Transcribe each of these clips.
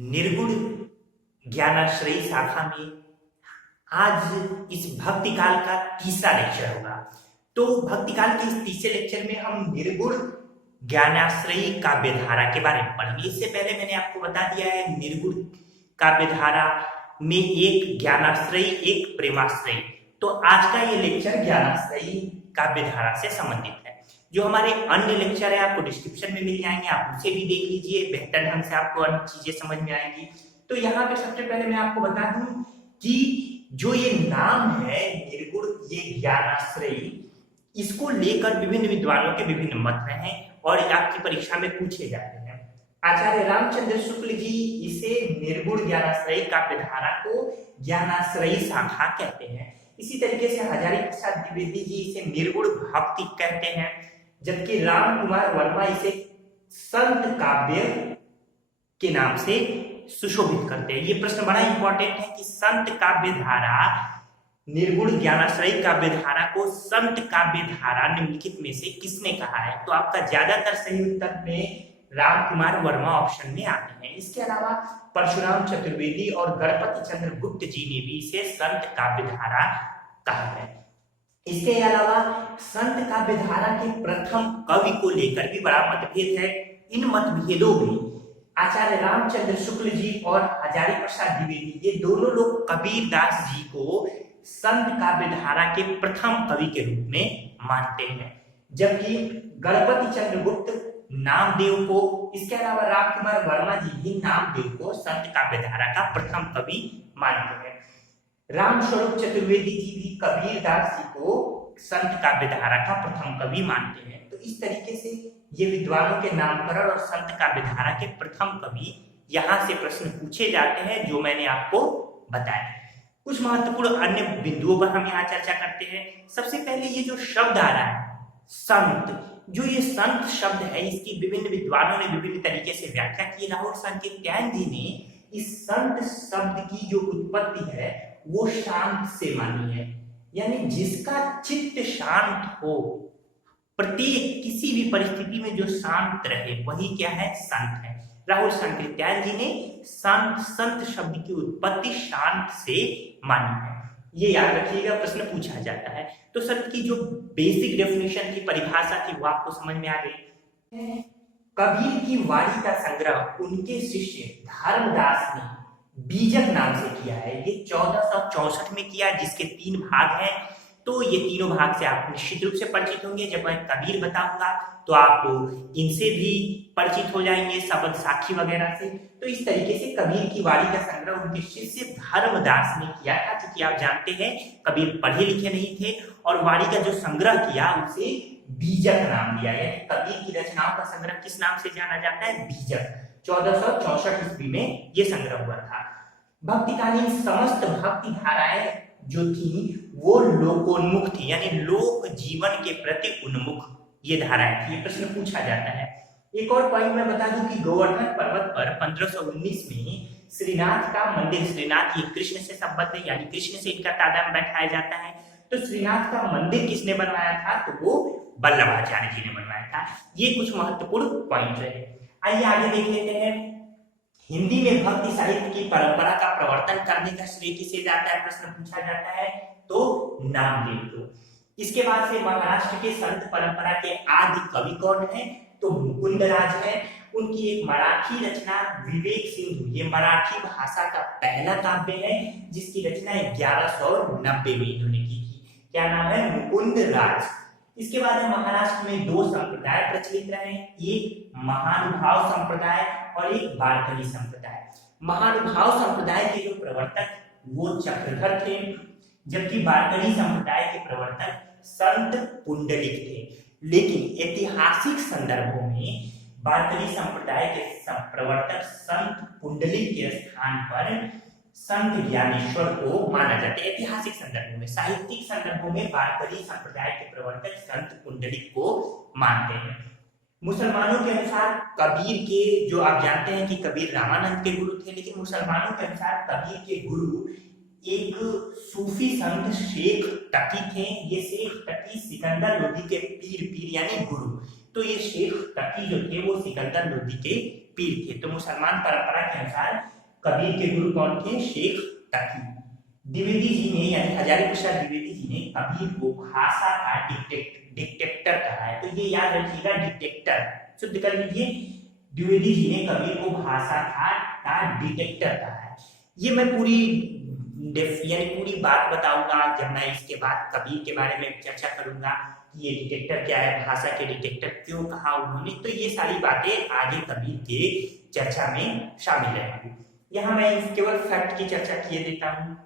निर्गुण ज्ञानाश्रयी शाखा में आज इस भक्ति काल का तीसरा लेक्चर होगा। तो भक्ति काल के इस तीसरे लेक्चर में हम निर्गुण ज्ञानाश्रयी काव्यधारा के बारे में पढ़ेंगे। इससे पहले मैंने आपको बता दिया है निर्गुण काव्यधारा में एक ज्ञानाश्रयी एक प्रेमाश्रयी। तो आज का ये लेक्चर ज्ञानाश्रयी काव्यधारा से संबंधित है। जो हमारे अन्य लेक्चर है आपको डिस्क्रिप्शन में मिल जाएंगे, आप उसे भी देख लीजिए, बेहतर ढंग से आपको अन्य चीजें समझ में आएंगी। तो यहाँ पे सबसे पहले मैं आपको बता दूं कि जो ये नाम है निर्गुण ये ज्ञानाश्रयी, इसको लेकर विभिन्न विद्वानों के विभिन्न मत हैं और आपकी परीक्षा में पूछे जाते हैं। आचार्य रामचंद्र शुक्ल जी इसे निर्गुण ज्ञानाश्रयी काव्यधारा को ज्ञानाश्रयी शाखा कहते हैं। इसी तरीके से हजारी प्रसाद द्विवेदी जी इसे निर्गुण भक्ति कहते हैं, जबकि राम कुमार वर्मा इसे संत काव्य के नाम से सुशोभित करते हैं। ये प्रश्न बड़ा इंपॉर्टेंट है कि संत काव्य धारा, निर्गुण ज्ञानाश्रयी काव्य धारा को संत काव्य धारा निम्नलिखित में से किसने कहा है? तो आपका ज्यादातर सही उत्तर में राम कुमार वर्मा ऑप्शन में आते हैं। इसके अलावा परशुराम चतुर्वेदी और गणपति चंद्र गुप्त जी ने भी इसे संत काव्य धारा कहा है। इसके अलावा संत काव्य धारा के प्रथम कवि को लेकर भी बड़ा मतभेद है। इन मतभेदों में आचार्य रामचंद्र शुक्ल जी और हजारी प्रसाद द्विवेदी ये दोनों लोग कबीरदास जी को संत काव्य धारा के प्रथम कवि के रूप में मानते हैं, जबकि गणपति चंद्र गुप्त नामदेव को, इसके अलावा राम कुमार वर्मा जी भी नामदेव को संत काव्य धारा का प्रथम कवि मानते हैं। रामस्वरूप चतुर्वेदी जी भी कबीरदास जी को संत काव्य धारा का प्रथम कवि मानते हैं। तो इस तरीके से ये विद्वानों के नामकरण और संत काव्य धारा के प्रथम कवि यहाँ से प्रश्न पूछे जाते हैं, जो मैंने आपको बताया। कुछ महत्वपूर्ण अन्य बिंदुओं पर हम यहाँ चर्चा करते हैं। सबसे पहले ये जो शब्द आ रहा है संत, जो ये संत शब्द है इसकी विभिन्न विद्वानों ने विभिन्न तरीके से व्याख्या की। राहुल सांकृत्यायन जी ने इस संत शब्द की जो उत्पत्ति है वो शांत से मानी है, यानी जिसका चित्त शांत हो, प्रत्येक किसी भी परिस्थिति में जो शांत रहे वही क्या है? संत है। राहुल सांकृत्यायन जी ने संत शब्द की उत्पत्ति शांत से मानी है। ये याद रखिएगा, प्रश्न पूछा जाता है। तो संत की जो बेसिक डेफिनेशन की परिभाषा थी वो आपको समझ में आ गई। कबीर की वाणी का संग्रह उनके शिष्य धर्मदास ने बीजक नाम से किया है। ये 1464 में किया, जिसके 3 भाग हैं। तो ये तीनों भाग से आप निश्चित रूप से परिचित होंगे। जब मैं कबीर बताऊंगा तो आप इनसे भी परिचित हो जाएंगे, शब्द साखी वगैरह से। तो इस तरीके से कबीर की वाणी का संग्रह उनके शिष्य धर्मदास ने किया था, क्योंकि आप जानते हैं कबीर पढ़े लिखे नहीं थे और वाणी का जो संग्रह किया उसे बीजक नाम दिया। यानी कबीर की रचनाओं का संग्रह किस नाम से जाना जाता है? बीजक। 1464 ईस्वी में ये संग्रह हुआ था। भक्तिकालीन समस्त भक्ति धाराएं जो थी वो लोकोन्मुख थी, यानी लोक जीवन के प्रति उन्मुख ये धाराएं थी। ये प्रश्न पूछा जाता है। एक और पॉइंट मैं बता दूं कि गोवर्धन पर्वत पर 1519 में श्रीनाथ का मंदिर, श्रीनाथ ये कृष्ण से संबद्ध है, यानी कृष्ण से इनका तादाद बैठाया जाता है। तो श्रीनाथ का मंदिर किसने बनवाया था? तो वो वल्लभाचार्य जी ने बनवाया था। ये कुछ महत्वपूर्ण पॉइंट रहे। आइए आगे देख लेते हैं। हिंदी में भक्ति साहित्य की परंपरा का प्रवर्तन करने का श्रेय किसे जाता है? प्रश्न पूछा जाता है। तो नामदेव को। इसके बाद से महाराष्ट्र के संत परंपरा के आदि कवि कौन है? तो मुकुंदराज है। उनकी एक मराठी रचना विवेक सिंधु, ये मराठी भाषा का पहला काव्य है जिसकी रचना 1190 में इन्होंने की थी। क्या नाम है? मुकुंदराज। इसके बाद महाराष्ट्र में 2 संप्रदाय प्रचलित रहे, एक महानुभाव संप्रदाय और एक वारकरी संप्रदाय। महानुभाव संप्रदाय के जो प्रवर्तक वो चक्रधर थे, जबकि वारकरी संप्रदाय के प्रवर्तक संत पुंडलिक थे। लेकिन ऐतिहासिक संदर्भों में वारकरी संप्रदाय के प्रवर्तक संत पुंडलिक के स्थान पर संत ज्ञानेश्वर को माना जाता है। ऐतिहासिक संदर्भों में, साहित्यिक संदर्भों में वारकरी संप्रदाय के प्रवर्तक संत पुंडलिक को मानते हैं। मुसलमानों के अनुसार कबीर के, जो आप जानते हैं कि कबीर रामानंद के गुरु थे, लेकिन मुसलमानों के अनुसार कबीर के गुरु एक सूफी संत शेख तकी थे। ये शेख तकी सिकंदर लोदी के पीर यानी गुरु। तो ये शेख तकी जो थे वो सिकंदर लोदी के पीर थे। तो मुसलमान परंपरा के अनुसार कबीर के गुरु कौन थे? शेख तकी। द्विवेदी जी ने यानी हजारी प्रसाद द्विवेदी जी ने कबीर को भाषा का डिक्टेटर कहा है। तो ये याद रखिएगा, डिक्टेटर शुद्ध कर लीजिए। द्विवेदी जी ने कबीर को भाषा का डिटेक्टर कहा है। ये मैं पूरी यानी पूरी बात बताऊंगा जब मैं इसके बाद कबीर के बारे में चर्चा करूंगा कि ये डिटेक्टर क्या है, भाषा के डिटेक्टर क्यों कहा उन्होंने। तो ये सारी बातें आगे कबीर के चर्चा में शामिल रहेंगी। यहाँ मैं केवल फैक्ट की चर्चा किए देता हूँ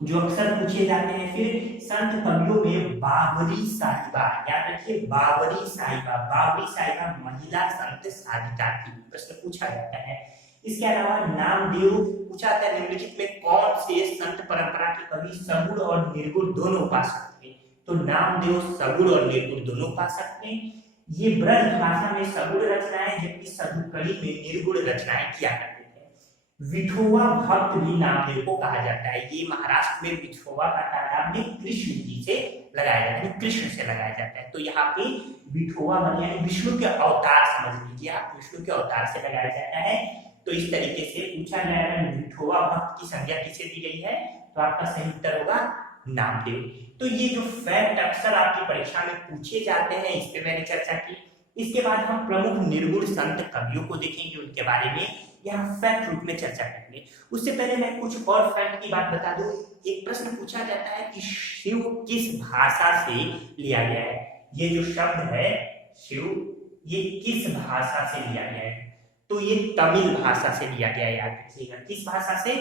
जो अक्सर पूछे जाते हैं। फिर संत कवियों में बावरी साहिबा, याद रखिए बावरी साहिबा। बावरी साहिबा महिला संत साधिका थी, प्रश्न पूछा जाता है। इसके अलावा नामदेव पूछा जाता है निम्नलिखित में कौन से संत परंपरा के कवि सगुण और निर्गुण दोनों उपासक थे? तो नामदेव सगुण और निर्गुण दोनों उपासक थे। ये ब्रज भाषा में सगुण रचनाएं जबकि सदुकड़ी में निर्गुण रचनाएं किया करते थे। विठोवा भक्त भी नामदेव को कहा जाता है। ये महाराष्ट्र में विठोवा का तालाब में कृष्ण जी से लगाया जाता है, कृष्ण से लगाया जाता है। तो यहाँ पे विठोवा यानी विष्णु के अवतार समझ लीजिए आप, विष्णु के अवतार से लगाया जाता है। तो इस तरीके से पूछा जाएगा विठोवा भक्त की संज्ञा किसे दी गई है? तो आपका सही उत्तर होगा नामदेव। तो ये जो फैक्ट अक्सर आपकी परीक्षा में पूछे जाते हैं, इस पे मैंने चर्चा की। इसके बाद हम प्रमुख निर्गुण संत कवियों को देखेंगे, उनके बारे में यहाँ फैक्ट रूप में चर्चा करेंगे। उससे पहले मैं कुछ और फैक्ट की बात बता दूं। एक प्रश्न पूछा जाता है कि शिव किस भाषा से लिया गया है? ये जो शब्द है शिव, ये किस भाषा से लिया गया है? तो ये तमिल भाषा से लिया गया है, याद रखिएगा। किस भाषा से?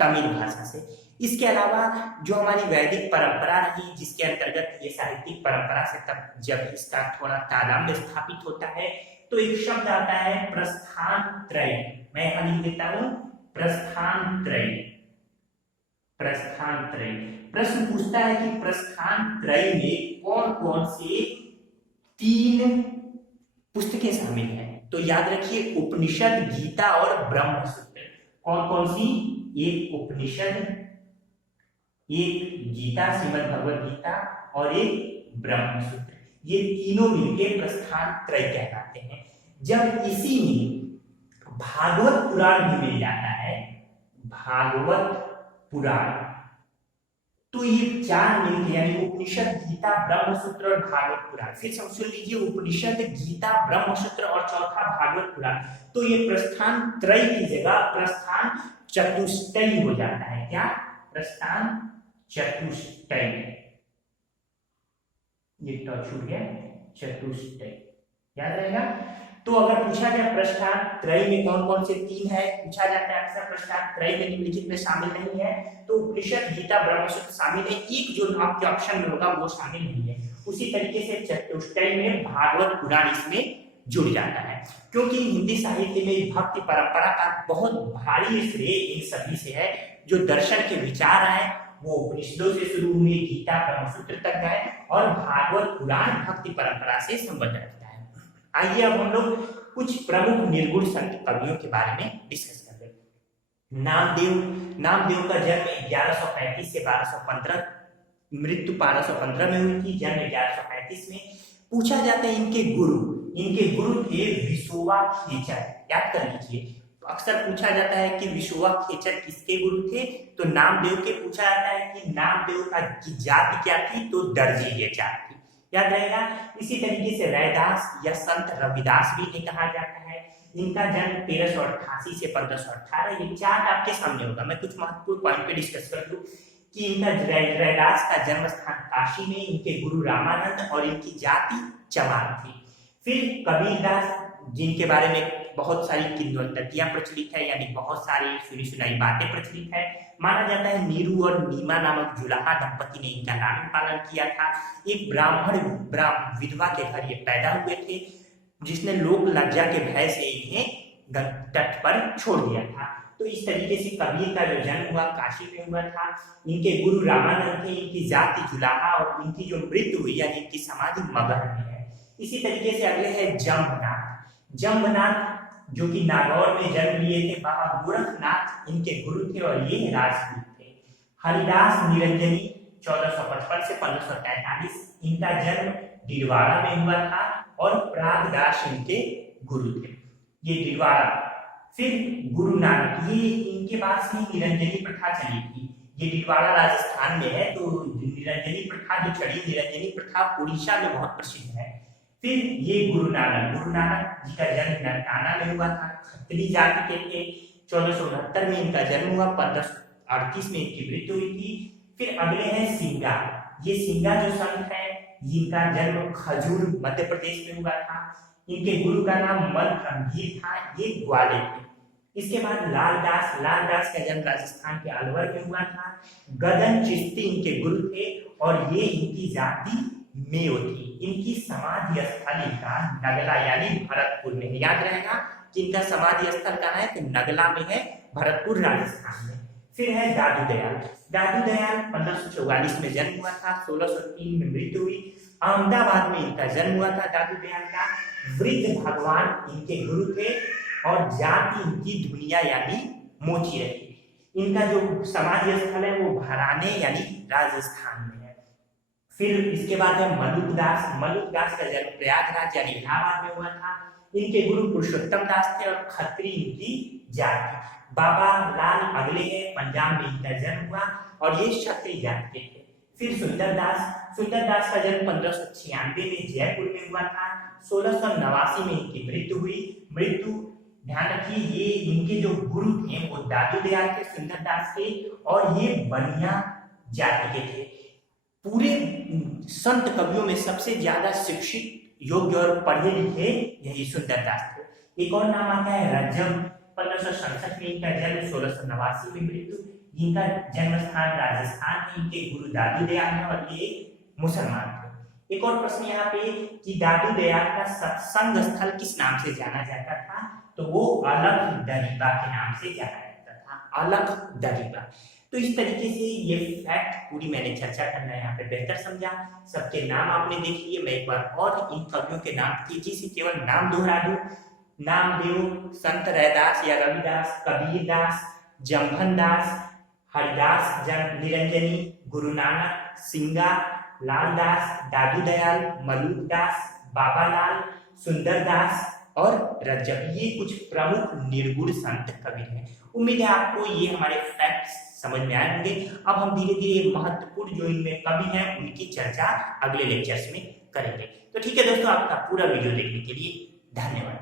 तमिल भाषा से। इसके अलावा जो हमारी वैदिक परंपरा रही, जिसके अंतर्गत ये साहित्यिक परंपरा से तब जब इसका थोड़ा तादाम्य स्थापित होता है, तो एक शब्द आता है प्रस्थान त्रय। मैं यहाँ लिख देता हूँ प्रस्थान त्रय। प्रस्थान त्रय प्रश्न पूछता है कि प्रस्थान त्रय में कौन कौन से 3 पुस्तकें शामिल हैं? तो याद रखिए उपनिषद, गीता और ब्रह्मसूत्र। कौन कौन सी? एक उपनिषद, एक गीता श्रीमद् भगवद गीता और एक ब्रह्मसूत्र। ये तीनों मिलके प्रस्थान त्रय कहलाते हैं। जब इसी में भागवत पुराण भी मिल जाता है, भागवत पुराण, तो ये 4 मिलके यानी उपनिषद, गीता, ब्रह्मसूत्र और भागवत पुराण। फिर सब सुन लीजिए, उपनिषद, गीता, ब्रह्मसूत्र और चौथा भागवत पुराण। तो ये प्रस्थान त्रय की जगह प्रस्थान चतुष्टय हो जाता है। क्या? प्रस्थान चतुष्टय। ये टच छूट गया, चतुष्टय याद रहेगा। तो अगर पूछा जाए प्रस्थान त्रय में कौन कौन से 3 है, पूछा जाता है अक्सर प्रस्थान त्रय में निम्नलिखित में शामिल नहीं है, तो उपनिषद, गीता, ब्रह्मसूत्र शामिल है। एक जो आपके ऑप्शन में होगा वो शामिल नहीं है। उसी तरीके से चतुष्टय में भागवत पुराण इसमें जुड़ जाता है, क्योंकि हिंदी साहित्य में भक्ति परंपरा का बहुत भारी श्रेय इन सभी से है। जो दर्शन के विचार आए वो उपनिषदों से शुरू हुए, गीता, ब्रह्मसूत्र तक गए और भागवत पुराण भक्ति परंपरा से संबंध रखता है। आइए अब हम लोग कुछ प्रमुख निर्गुण संत कवियों के बारे में डिस्कस कर रहे हैं। नामदेव का जन्म 1135 से 1215, मृत्यु 1215 में हुई थी, जन्म 1135 में। पूछा जाता है इनके गुरु थे विशोवा खेचर। याद कर लीजिए, अक्सर पूछा जाता है कि विशोवा खेचर किसके गुरु थे? तो नामदेव के। पूछा जाता है कि नामदेव का जाति क्या थी? तो दर्जी जाति थी, याद रहेगा। इसी तरीके से रैदास या संत रविदास भी इन्हें कहा जाता है। इनका जन्म 1388 से 1518। ये चार्ट आपके सामने होगा, मैं कुछ महत्वपूर्ण पॉइंट पे डिस्कस कर दूं कि इनका रैदास का जन्म स्थान काशी में, इनके गुरु रामानंद और इनकी जाति चमार थी। फिर कबीरदास, जिनके बारे में बहुत सारी किंवदंतियां प्रचलित है, यानी बहुत सारी सुनी सुनाई बातें प्रचलित है। माना जाता है नीरू और नीमा नामक जुलाहा दंपति ने इनका लालन पालन किया था। एक ब्राह्मण विधवा के घर ये पैदा हुए थे, जिसने लोक लज्जा के भय से इन्हें तट पर छोड़ दिया था। तो इस तरीके से कबीर का जो जन्म हुआ काशी में हुआ था। इनके गुरु रामानंद थे, इनकी जाति जुलाहा और इनकी जो मृत्यु हुई यानी इनकी समाधि मगध में है। इसी तरीके से अगले है जम्बनाथ, जो कि नागौर में जन्म लिए थे। बाबा गोरखनाथ इनके गुरु थे और ये राजपूत थे। हरिदास निरंजनी 1455 से 1543, इनका जन्म दिलवाड़ा में हुआ था और प्रागदास इनके गुरु थे। ये दिलवाड़ा फिर गुरु नानक, ये इनके पास ही निरंजनी प्रथा चली थी। ये टिटवाड़ा राजस्थान में है, तो निरंजनी प्रथा जो चली, निरंजनी प्रथा उड़ीसा में बहुत प्रसिद्ध है। फिर ये गुरु नानक जी का जन्म ननकाना में हुआ था। खत्री जाति के थे। 1469 में इनका जन्म हुआ, 1538 में इनकी मृत्यु हुई थी। फिर अगले हैं सिंगा। ये सिंगा जो संत है, जिनका जन्म खजूर मध्य प्रदेश में हुआ था। इनके गुरु का नाम मल गंभीर था, ये ग्वाले थे। इसके बाद लालदास का जन्म राजस्थान के अलवर में हुआ था। गदन चिश्ती इनके गुरु थे और ये इनकी जाति मेयो थी। इनकी समाधि स्थल इनका नगला यानी भरतपुर में, याद रहेगा कि इनका समाधि स्थल कहाँ है, तो नगला में है, भरतपुर राजस्थान में। फिर है दादू दयाल। 1544 में जन्म हुआ था, 1603 में मृत्यु हुई। अहमदाबाद में इनका जन्म हुआ था दादू दयाल का। वृद्ध भगवान इनके गुरु थे और जाति इनकी धुनिया यानी मोची रही। इनका जो समाधि स्थल है वो भराने यानी राजस्थान में है। फिर इसके बाद है मलुक दास का जन्म प्रयागराज यानी इलाहाबाद में हुआ था। इनके गुरु पुरुषोत्तम दास थे और खत्री इनकी जाति। बाबा लाल अगले हैं, पंजाब में इनका जन्म हुआ और ये क्षत्रिय जाति के थे। फिर सुंदर दास का जन्म 1596 में जयपुर में हुआ था। 1689 में इनकी मृत्यु हुई। ध्यान रखिए, ये इनके जो गुरु थे वो दादू दयाल के, सुंदर दास के, और ये बनिया जाति के थे। पूरे संत कवियों में सबसे ज्यादा शिक्षित, योग्य और पढ़े लिखे यही सुंदर दास थे। एक और नाम आता है रज्जम। 1567 में इनका जन्म, 1689 में मृत्यु। इनका जन्म स्थान राजस्थान है। इनके गुरु दादू दयाल है और ये मुसलमान थे। एक और प्रश्न यहाँ पे कि दादू दयाल का सत्संग स्थल किस नाम से जाना जाता था, तो वो अलख दरीबा के नाम से जाना जाता था, अलख दरीबा। तो इस तरीके से ये फैक्ट पूरी मैंने चर्चा करना यहाँ पे बेहतर समझा। सबके नाम आपने देख लिए। मैं एक बार और इन कवियों के नाम तेजी से केवल नाम दोहरा दूं। नामदेव, संत रैदास या रविदास, कबीरदास, जम्भन दास, हरिदास निरंजनी, गुरु नानक, सिंगा, लालदास, दादू दयाल, मलुक दास, बाबालाल, सुंदर दास और रज्जब, ये कुछ प्रमुख निर्गुण संत कवि हैं। उम्मीद है आपको ये हमारे फैक्ट्स समझ में आए होंगे। अब हम धीरे धीरे महत्वपूर्ण जो इनमें कवि हैं उनकी चर्चा अगले लेक्चर्स में करेंगे। तो ठीक है दोस्तों, आपका पूरा वीडियो देखने के लिए धन्यवाद।